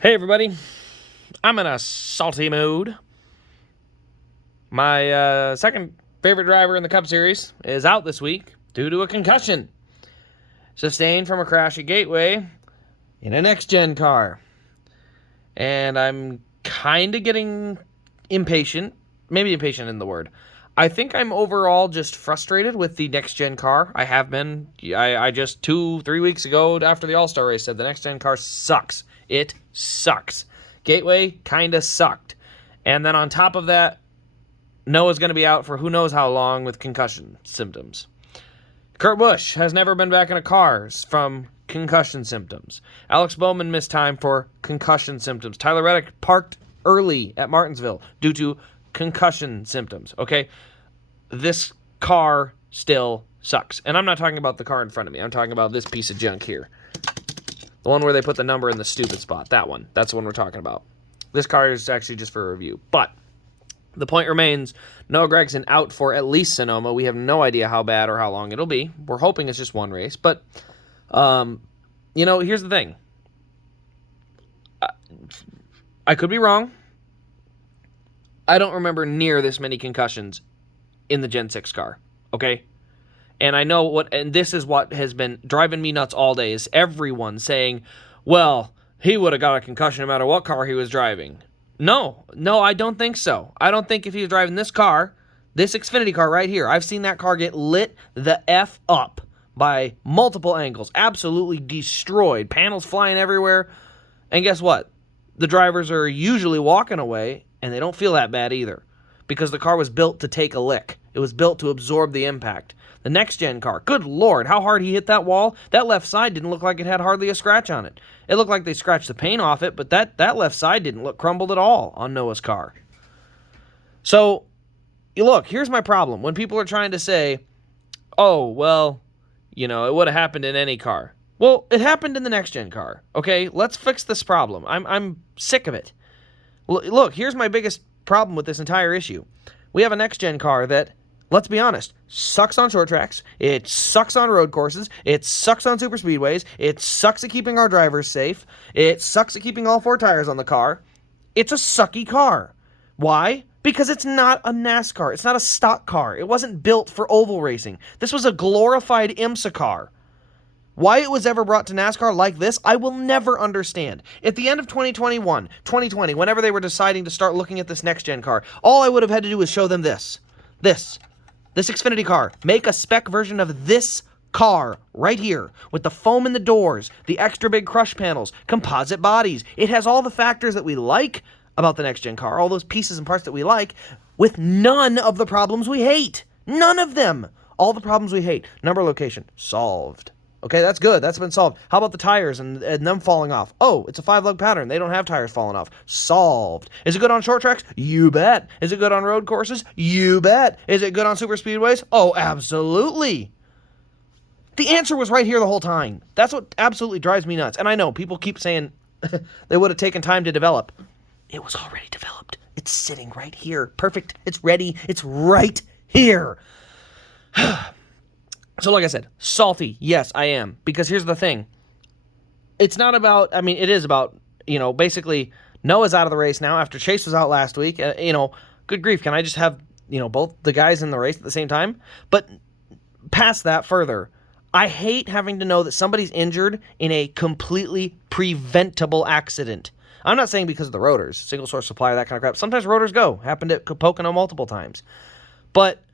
Hey everybody, I'm in a salty mood. My second favorite driver in the Cup Series is out this week due to a concussion sustained from a crash at Gateway in a next-gen car. And I'm kind of getting impatient. Maybe impatient in the word. I think I'm overall just frustrated with the next-gen car. I have been. I just 2-3 weeks ago after the All-Star race said the next-gen car sucks. It sucks. Gateway kind of sucked. And then on top of that, Noah's going to be out for who knows how long with concussion symptoms. Kurt Busch has never been back in a car from concussion symptoms. Alex Bowman missed time for concussion symptoms. Tyler Reddick parked early at Martinsville due to concussion symptoms. Okay? This car still sucks. And I'm not talking about the car in front of me. I'm talking about this piece of junk here. The one where they put the number in the stupid spot. That one. That's the one we're talking about. This car is actually just for a review. But the point remains, Noah Gragson out for at least Sonoma. We have no idea how bad or how long it'll be. We're hoping it's just one race. But, here's the thing. I could be wrong. I don't remember near this many concussions in the Gen 6 car. Okay? And I know and this is what has been driving me nuts all day, is everyone saying, well, he would have got a concussion no matter what car he was driving. No, I don't think so. I don't think if he was driving this car, this Xfinity car right here, I've seen that car get lit the F up by multiple angles. Absolutely destroyed. Panels flying everywhere. And guess what? The drivers are usually walking away, and they don't feel that bad either. Because the car was built to take a lick. It was built to absorb the impact. The next-gen car, good Lord, how hard he hit that wall. That left side didn't look like it had hardly a scratch on it. It looked like they scratched the paint off it, but that left side didn't look crumbled at all on Noah's car. So, look, here's my problem. When people are trying to say, oh, well, it would have happened in any car. Well, it happened in the next-gen car, okay? Let's fix this problem. I'm sick of it. Look, here's my biggest problem with this entire issue. We have a next-gen car that, let's be honest, sucks on short tracks, it sucks on road courses, it sucks on super speedways, it sucks at keeping our drivers safe, it sucks at keeping all four tires on the car. It's a sucky car. Why? Because it's not a NASCAR. It's not a stock car. It wasn't built for oval racing. This was a glorified IMSA car. Why it was ever brought to NASCAR like this, I will never understand. At the end of 2021, 2020, whenever they were deciding to start looking at this next-gen car, all I would have had to do was show them this Xfinity car. Make a spec version of this car right here with the foam in the doors, the extra big crush panels, composite bodies. It has all the factors that we like about the next-gen car, all those pieces and parts that we like, with none of the problems we hate. None of them. All the problems we hate. Number, location, solved. Okay, that's good. That's been solved. How about the tires and them falling off? Oh, it's a 5-lug pattern. They don't have tires falling off. Solved. Is it good on short tracks? You bet. Is it good on road courses? You bet. Is it good on super speedways? Oh, absolutely. The answer was right here the whole time. That's what absolutely drives me nuts. And I know people keep saying they would have taken time to develop. It was already developed. It's sitting right here. Perfect. It's ready. It's right here. So like I said, salty, yes, I am. Because here's the thing. It's not about, it is about, basically Noah's out of the race now after Chase was out last week. Good grief, can I just have, both the guys in the race at the same time? But past that further, I hate having to know that somebody's injured in a completely preventable accident. I'm not saying because of the rotors, single source supply, that kind of crap. Sometimes rotors go. Happened at Pocono multiple times. But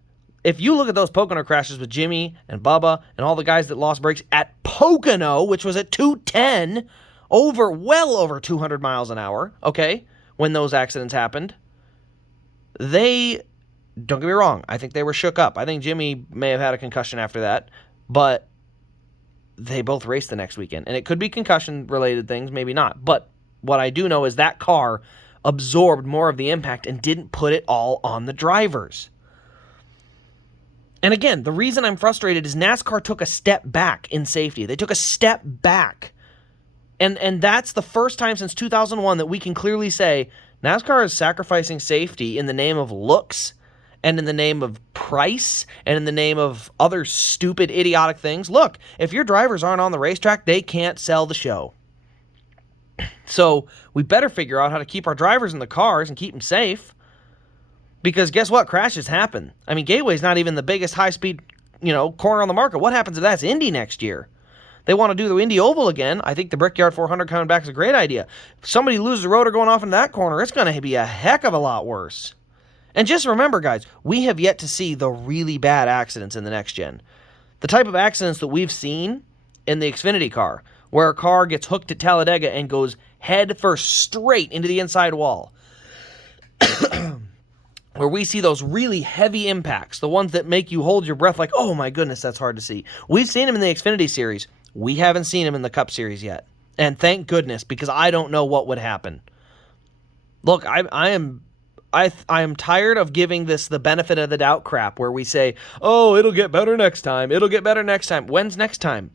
if you look at those Pocono crashes with Jimmy and Bubba and all the guys that lost brakes at Pocono, which was at 210, well over 200 miles an hour, okay, when those accidents happened, don't get me wrong, I think they were shook up. I think Jimmy may have had a concussion after that, but they both raced the next weekend. And it could be concussion-related things, maybe not. But what I do know is that car absorbed more of the impact and didn't put it all on the drivers. And again, the reason I'm frustrated is NASCAR took a step back in safety. They took a step back. And that's the first time since 2001 that we can clearly say NASCAR is sacrificing safety in the name of looks and in the name of price and in the name of other stupid, idiotic things. Look, if your drivers aren't on the racetrack, they can't sell the show. So we better figure out how to keep our drivers in the cars and keep them safe. Because guess what? Crashes happen. I mean, Gateway's not even the biggest high-speed, corner on the market. What happens if that's Indy next year? They want to do the Indy Oval again. I think the Brickyard 400 coming back is a great idea. If somebody loses a rotor going off into that corner, it's going to be a heck of a lot worse. And just remember, guys, we have yet to see the really bad accidents in the next gen. The type of accidents that we've seen in the Xfinity car, where a car gets hooked at Talladega and goes head first straight into the inside wall. Where we see those really heavy impacts, the ones that make you hold your breath like, oh my goodness, that's hard to see. We've seen them in the Xfinity Series. We haven't seen them in the Cup Series yet. And thank goodness, because I don't know what would happen. Look, I am tired of giving this the benefit of the doubt crap where we say, oh, it'll get better next time. It'll get better next time. When's next time?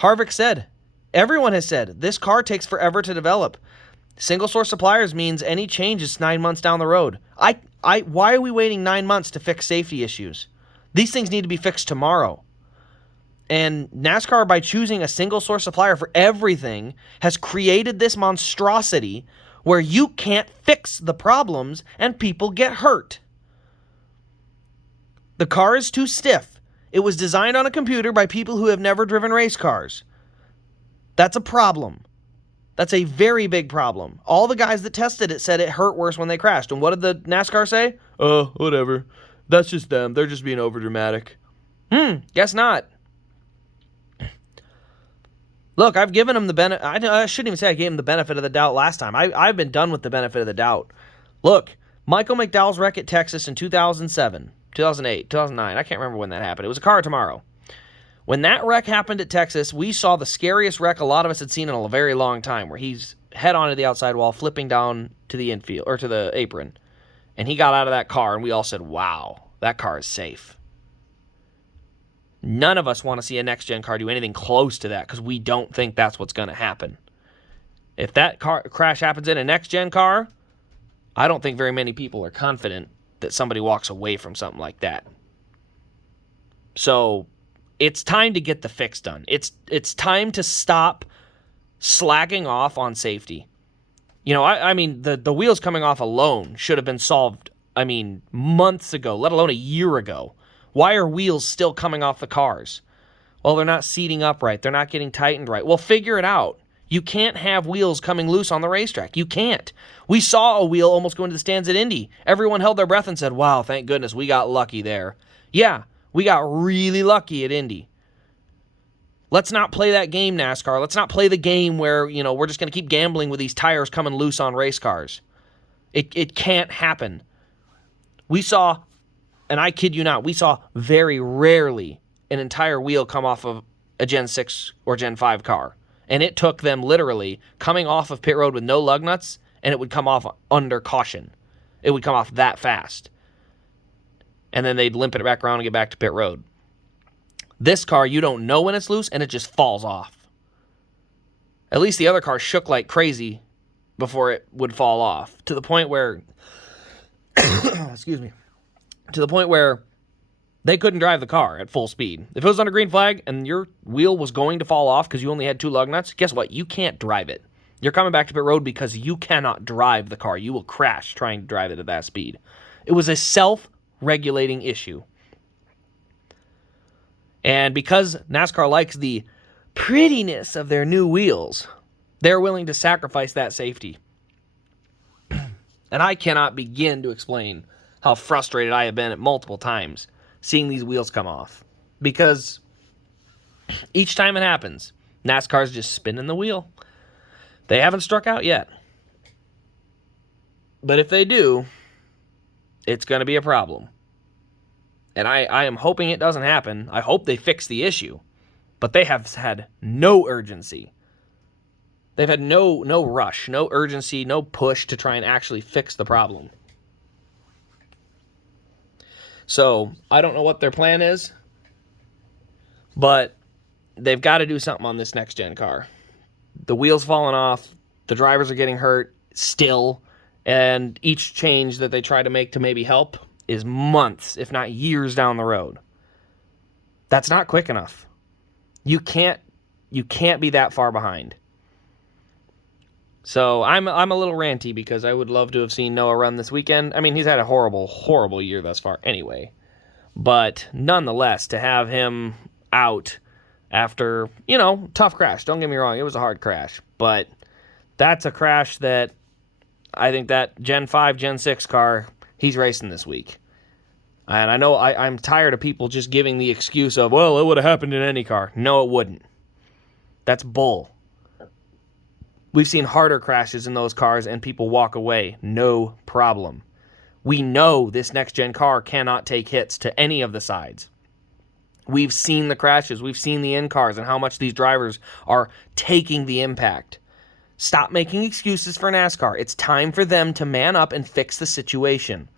Harvick said, everyone has said, this car takes forever to develop. Single source suppliers means any change is 9 months down the road. Why are we waiting 9 months to fix safety issues? These things need to be fixed tomorrow. And NASCAR, by choosing a single source supplier for everything, has created this monstrosity where you can't fix the problems and people get hurt. The car is too stiff. It was designed on a computer by people who have never driven race cars. That's a problem. That's a very big problem. All the guys that tested it said it hurt worse when they crashed. And what did the NASCAR say? Oh, whatever. That's just them. They're just being overdramatic. Guess not. Look, I've given them the benefit. I shouldn't even say I gave them the benefit of the doubt last time. I've been done with the benefit of the doubt. Look, Michael McDowell's wreck at Texas in 2007, 2008, 2009. I can't remember when that happened. It was a car tomorrow. When that wreck happened at Texas, we saw the scariest wreck a lot of us had seen in a very long time, where he's head on to the outside wall, flipping down to the infield or to the apron. And he got out of that car, and we all said, wow, that car is safe. None of us want to see a next-gen car do anything close to that because we don't think that's what's going to happen. If that car crash happens in a next-gen car, I don't think very many people are confident that somebody walks away from something like that. So it's time to get the fix done. It's time to stop slacking off on safety. I mean, the wheels coming off alone should have been solved, months ago, let alone a year ago. Why are wheels still coming off the cars? Well, they're not seating up right. They're not getting tightened right. Well, figure it out. You can't have wheels coming loose on the racetrack. You can't. We saw a wheel almost go into the stands at Indy. Everyone held their breath and said, wow, thank goodness we got lucky there. Yeah, we got really lucky at Indy. Let's not play that game, NASCAR. Let's not play the game where, we're just going to keep gambling with these tires coming loose on race cars. It can't happen. We saw, and I kid you not, we saw very rarely an entire wheel come off of a Gen 6 or Gen 5 car. And it took them literally coming off of pit road with no lug nuts, and it would come off under caution. It would come off that fast. And then they'd limp it back around and get back to pit road. This car, you don't know when it's loose, and it just falls off. At least the other car shook like crazy before it would fall off, to the point where, excuse me, to the point where they couldn't drive the car at full speed. If it was on a green flag and your wheel was going to fall off because you only had 2 lug nuts, guess what? You can't drive it. You're coming back to pit road because you cannot drive the car. You will crash trying to drive it at that speed. It was a self-regulating issue. And because NASCAR likes the prettiness of their new wheels, they're willing to sacrifice that safety. And I cannot begin to explain how frustrated I have been at multiple times seeing these wheels come off. Because each time it happens, NASCAR's just spinning the wheel. They haven't struck out yet. But if they do, it's going to be a problem. And I am hoping it doesn't happen. I hope they fix the issue. But they have had no urgency. They've had no rush, no urgency, no push to try and actually fix the problem. So, I don't know what their plan is, but they've got to do something on this next-gen car. The wheels falling off, the drivers are getting hurt still, and each change that they try to make to maybe help is months, if not years down the road. That's not quick enough. You can't be that far behind. So I'm a little ranty because I would love to have seen Noah run this weekend. I mean, he's had a horrible, horrible year thus far anyway. But nonetheless, to have him out after, tough crash. Don't get me wrong, it was a hard crash. But that's a crash that I think that Gen 5, Gen 6 car, he's racing this week. And I know I'm tired of people just giving the excuse of, well, it would have happened in any car. No, it wouldn't. That's bull. We've seen harder crashes in those cars and people walk away. No problem. We know this next-gen car cannot take hits to any of the sides. We've seen the crashes. We've seen the in-cars and how much these drivers are taking the impact. Stop making excuses for NASCAR. It's time for them to man up and fix the situation.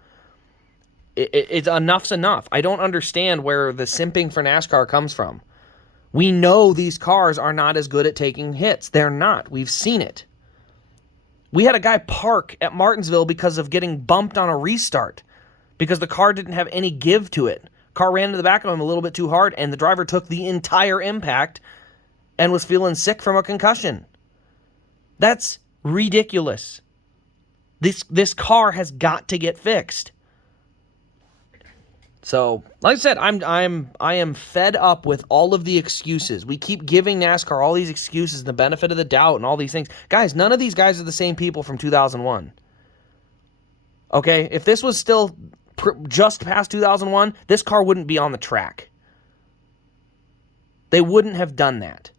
It's enough's enough. I don't understand where the simping for NASCAR comes from. We know these cars are not as good at taking hits. They're not. We've seen it. We had a guy park at Martinsville because of getting bumped on a restart because the car didn't have any give to it. Car ran into the back of him a little bit too hard, and the driver took the entire impact and was feeling sick from a concussion. That's ridiculous. This car has got to get fixed. So, like I said, I am fed up with all of the excuses. We keep giving NASCAR all these excuses, the benefit of the doubt, and all these things. Guys, none of these guys are the same people from 2001. Okay? If this was still just past 2001, this car wouldn't be on the track. They wouldn't have done that.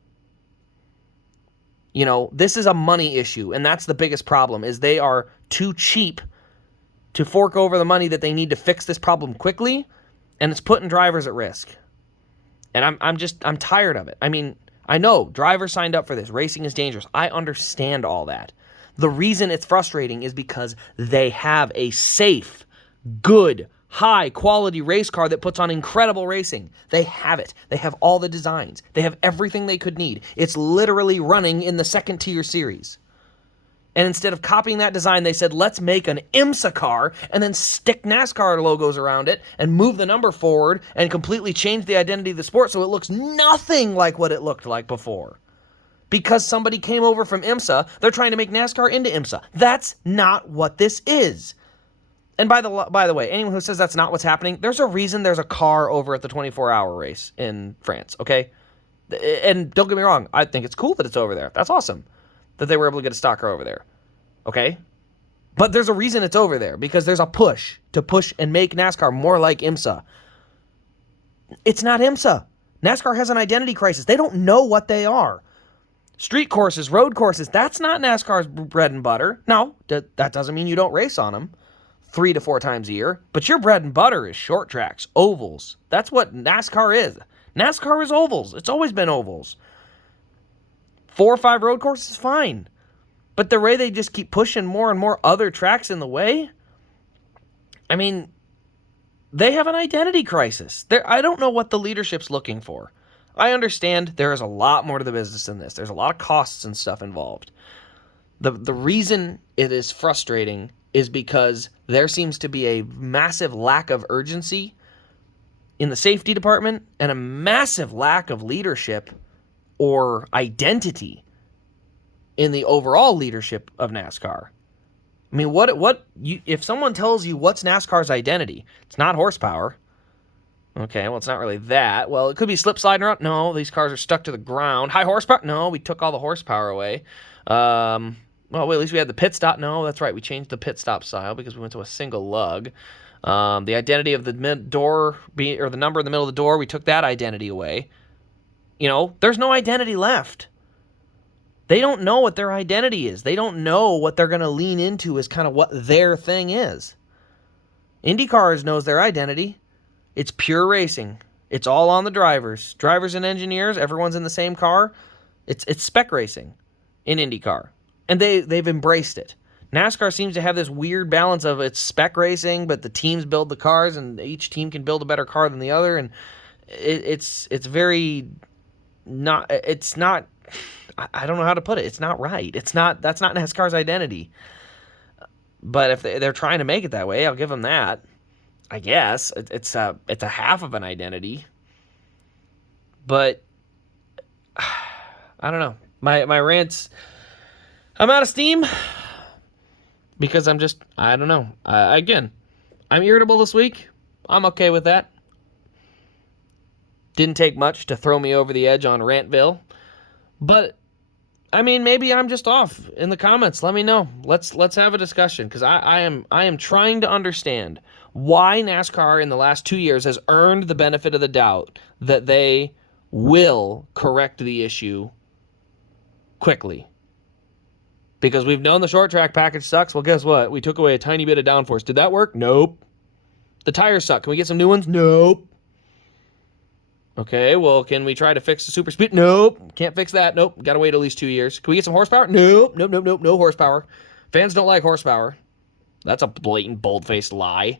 This is a money issue, and that's the biggest problem, is they are too cheap to fork over the money that they need to fix this problem quickly, and it's putting drivers at risk. And I'm tired of it. I mean, I know drivers signed up for this. Racing is dangerous. I understand all that. The reason it's frustrating is because they have a safe, good, high-quality race car that puts on incredible racing. They have it. They have all the designs. They have everything they could need. It's literally running in the second-tier series. And instead of copying that design, they said, let's make an IMSA car and then stick NASCAR logos around it and move the number forward and completely change the identity of the sport so it looks nothing like what it looked like before. Because somebody came over from IMSA, they're trying to make NASCAR into IMSA. That's not what this is. And by the way, anyone who says that's not what's happening, there's a reason there's a car over at the 24-hour race in France, okay? And don't get me wrong, I think it's cool that it's over there. That's awesome that they were able to get a stock car over there, okay? But there's a reason it's over there, because there's a push to push and make NASCAR more like IMSA. It's not IMSA. NASCAR has an identity crisis. They don't know what they are. Street courses, road courses, that's not NASCAR's bread and butter. No, that doesn't mean you don't race on them 3 to 4 times a year, but your bread and butter is short tracks, ovals. That's what NASCAR is. NASCAR is ovals. It's always been ovals. 4 or 5 road courses, fine. But the way they just keep pushing more and more other tracks in the way, I mean, they have an identity crisis. I don't know what the leadership's looking for. I understand there is a lot more to the business than this. There's a lot of costs and stuff involved. The reason it is frustrating is because there seems to be a massive lack of urgency in the safety department and a massive lack of leadership or identity in the overall leadership of NASCAR. I mean, if someone tells you what's NASCAR's identity, it's not horsepower. Okay, well, it's not really that. Well, it could be slip sliding around. No, these cars are stuck to the ground. High horsepower? No, we took all the horsepower away. Well, at least we had the pit stop. No, that's right. We changed the pit stop style because we went to a single lug. The identity of the door, or the number in the middle of the door, we took that identity away. There's no identity left. They don't know what their identity is. They don't know what they're going to lean into as kind of what their thing is. IndyCars knows their identity. It's pure racing. It's all on the drivers. Drivers and engineers, everyone's in the same car. It's spec racing in IndyCar. And they've embraced it. NASCAR seems to have this weird balance of it's spec racing, but the teams build the cars, and each team can build a better car than the other. And it's very not. It's not. I don't know how to put it. It's not right. That's not NASCAR's identity. But if they're trying to make it that way, I'll give them that. I guess it's a half of an identity. But I don't know. My rants. I'm out of steam because I don't know. Again, I'm irritable this week. I'm okay with that. Didn't take much to throw me over the edge on Rantville. But, I mean, maybe I'm just off. In the comments, let me know. Let's have a discussion, because I am trying to understand why NASCAR in the last 2 years has earned the benefit of the doubt that they will correct the issue quickly. Because we've known the short track package sucks. Well, guess what? We took away a tiny bit of downforce. Did that work? Nope. The tires suck. Can we get some new ones? Nope. Okay, well, can we try to fix the super speed? Nope. Can't fix that. Nope. Got to wait at least 2 years. Can we get some horsepower? Nope. No horsepower. Fans don't like horsepower. That's a blatant, bold-faced lie.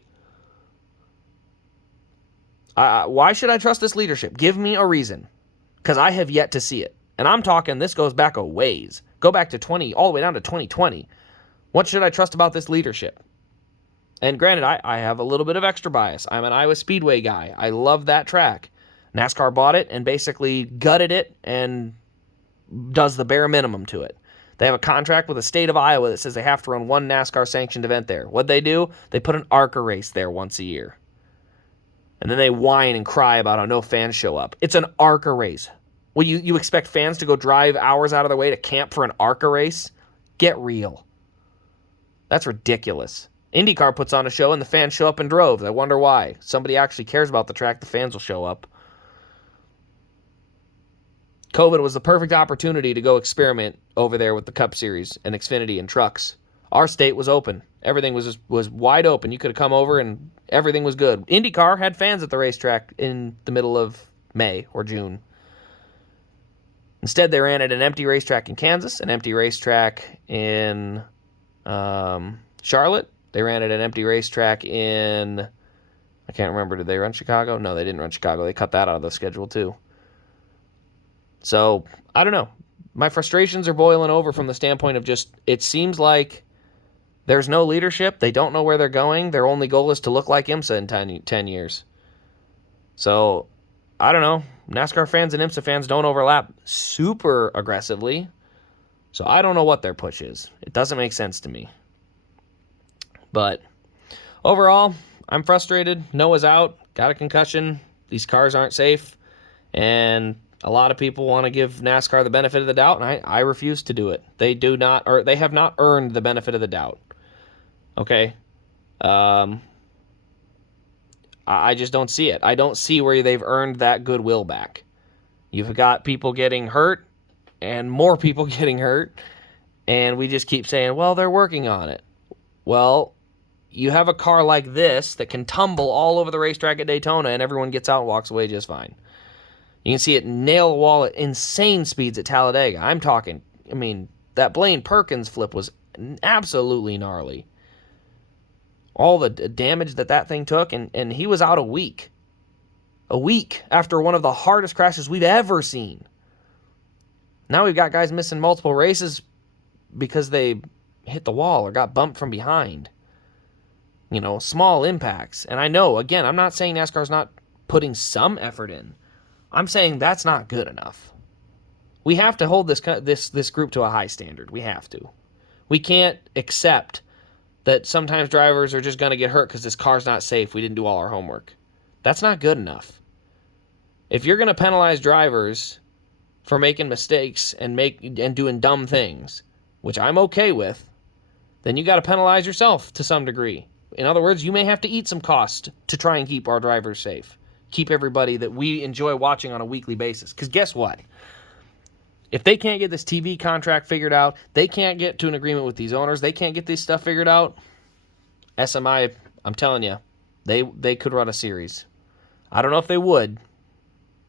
Why should I trust this leadership? Give me a reason. Because I have yet to see it. And I'm talking, this goes back a ways. Go back to all the way down to 2020. What should I trust about this leadership? And granted, I have a little bit of extra bias. I'm an Iowa Speedway guy. I love that track. NASCAR bought it and basically gutted it and does the bare minimum to it. They have a contract with the state of Iowa that says they have to run one NASCAR-sanctioned event there. What'd they do? They put an ARCA race there once a year. And then they whine and cry about how no fans show up. It's an ARCA race. Well, you expect fans to go drive hours out of their way to camp for an ARCA race? Get real. That's ridiculous. IndyCar puts on a show and the fans show up in droves. I wonder why. Somebody actually cares about the track, the fans will show up. COVID was the perfect opportunity to go experiment over there with the Cup Series and Xfinity and trucks. Our state was open. Everything was wide open. You could have come over and everything was good. IndyCar had fans at the racetrack in the middle of May or June. Instead, they ran at an empty racetrack in Kansas, an empty racetrack in Charlotte. They ran at an empty racetrack in, I can't remember, did they run Chicago? No, they didn't run Chicago. They cut that out of the schedule too. So, I don't know. My frustrations are boiling over from the standpoint of just, it seems like there's no leadership. They don't know where they're going. Their only goal is to look like IMSA in 10 years. So, I don't know. NASCAR fans and IMSA fans don't overlap super aggressively. So, I don't know what their push is. It doesn't make sense to me. But, overall, I'm frustrated. Noah's out. Got a concussion. These cars aren't safe. And a lot of people want to give NASCAR the benefit of the doubt, and I refuse to do it. They do not, or they have not earned the benefit of the doubt. Okay? I just don't see it. I don't see where they've earned that goodwill back. You've got people getting hurt, and more people getting hurt, and we just keep saying, well, they're working on it. Well, you have a car like this that can tumble all over the racetrack at Daytona, and everyone gets out and walks away just fine. You can see it nail a wall at insane speeds at Talladega. I'm talking, that Blaine Perkins flip was absolutely gnarly. All the damage that thing took, and he was out a week. A week after one of the hardest crashes we've ever seen. Now we've got guys missing multiple races because they hit the wall or got bumped from behind. Small impacts. And I know, again, I'm not saying NASCAR's not putting some effort in. I'm saying that's not good enough. We have to hold this group to a high standard. We have to. We can't accept that sometimes drivers are just going to get hurt because this car's not safe. We didn't do all our homework. That's not good enough. If you're going to penalize drivers for making mistakes and doing dumb things, which I'm okay with, then you got to penalize yourself to some degree. In other words, you may have to eat some cost to try and keep our drivers safe. Keep everybody that we enjoy watching on a weekly basis. Because guess what? If they can't get this TV contract figured out, they can't get to an agreement with these owners, they can't get this stuff figured out, SMI, I'm telling you, they could run a series. I don't know if they would,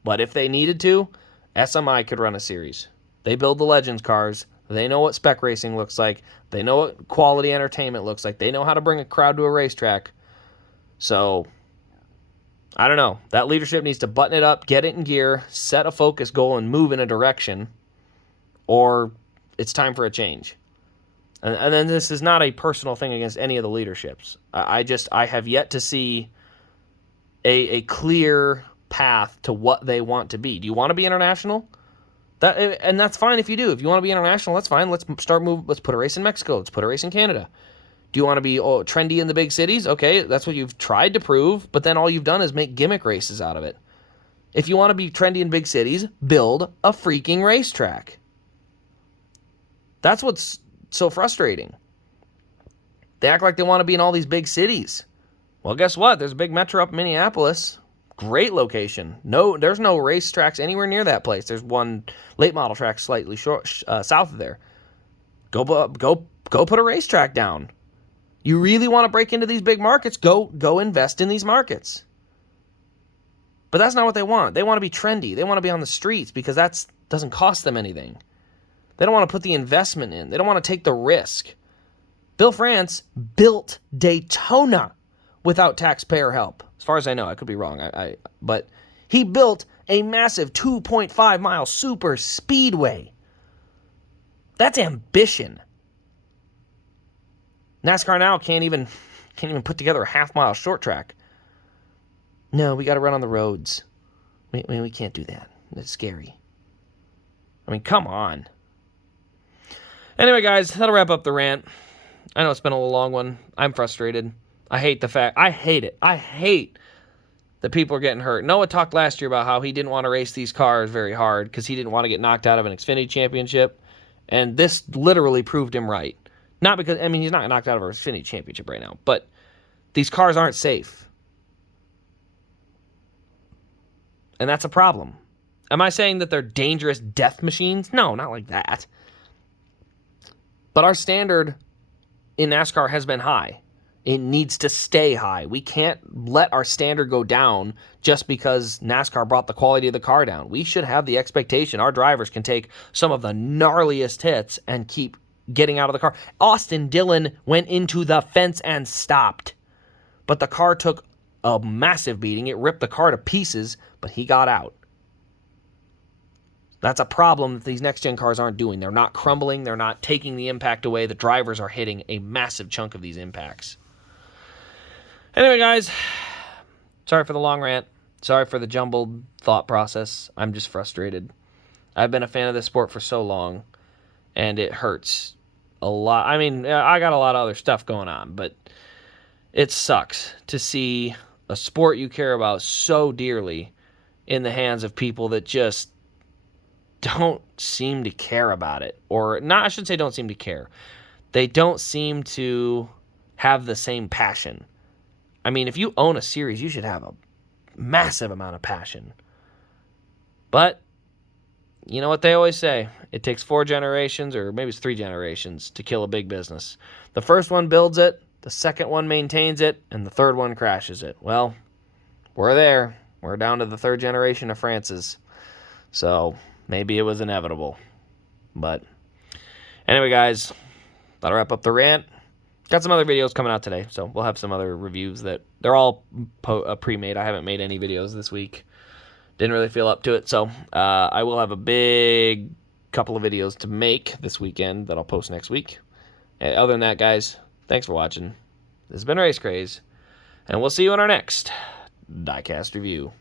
but if they needed to, SMI could run a series. They build the Legends cars. They know what spec racing looks like. They know what quality entertainment looks like. They know how to bring a crowd to a racetrack. So, I don't know. That leadership needs to button it up, get it in gear, set a focus goal, and move in a direction, or it's time for a change. And then this is not a personal thing against any of the leaderships. I have yet to see a clear path to what they want to be. Do you want to be international? And that's fine if you do. If you want to be international, that's fine. Let's put a race in Mexico. Let's put a race in Canada. Do you want to be trendy in the big cities? Okay, that's what you've tried to prove, but then all you've done is make gimmick races out of it. If you want to be trendy in big cities, build a freaking racetrack. That's what's so frustrating. They act like they want to be in all these big cities. Well, guess what? There's a big metro up in Minneapolis. Great location. No, there's no racetracks anywhere near that place. There's one late model track slightly south of there. Go put a racetrack down. You really want to break into these big markets? Go invest in these markets. But that's not what they want. They want to be trendy. They want to be on the streets because that doesn't cost them anything. They don't want to put the investment in. They don't want to take the risk. Bill France built Daytona without taxpayer help. As far as I know, I could be wrong. But he built a massive 2.5 mile super speedway. That's ambition. NASCAR now can't even put together a half-mile short track. No, we got to run on the roads. We can't do that. It's scary. I mean, come on. Anyway, guys, that'll wrap up the rant. I know it's been a little long one. I'm frustrated. I hate it. I hate that people are getting hurt. Noah talked last year about how he didn't want to race these cars very hard because he didn't want to get knocked out of an Xfinity championship. And this literally proved him right. Not because, I mean, he's not knocked out of a Xfinity championship right now, but these cars aren't safe. And that's a problem. Am I saying that they're dangerous death machines? No, not like that. But our standard in NASCAR has been high. It needs to stay high. We can't let our standard go down just because NASCAR brought the quality of the car down. We should have the expectation our drivers can take some of the gnarliest hits and keep getting out of the car. Austin Dillon went into the fence and stopped. But the car took a massive beating. It ripped the car to pieces, but he got out. That's a problem that these next-gen cars aren't doing. They're not crumbling. They're not taking the impact away. The drivers are hitting a massive chunk of these impacts. Anyway, guys, sorry for the long rant. Sorry for the jumbled thought process. I'm just frustrated. I've been a fan of this sport for so long, and it hurts a lot. I mean, I got a lot of other stuff going on, but it sucks to see a sport you care about so dearly in the hands of people that just don't seem to care about it. Or not, I should say don't seem to care. They don't seem to have the same passion. I mean, if you own a series, you should have a massive amount of passion. But you know what they always say? It takes 4 generations, or maybe it's 3 generations, to kill a big business. The first one builds it, the second one maintains it, and the third one crashes it. Well, we're there. We're down to the 3rd generation of France's. So maybe it was inevitable. But anyway, guys, that'll wrap up the rant. Got some other videos coming out today, so we'll have some other reviews that they're all pre-made. I haven't made any videos this week. Didn't really feel up to it, so I will have a big couple of videos to make this weekend that I'll post next week. And other than that, guys, thanks for watching. This has been Race Craze, and we'll see you in our next diecast review.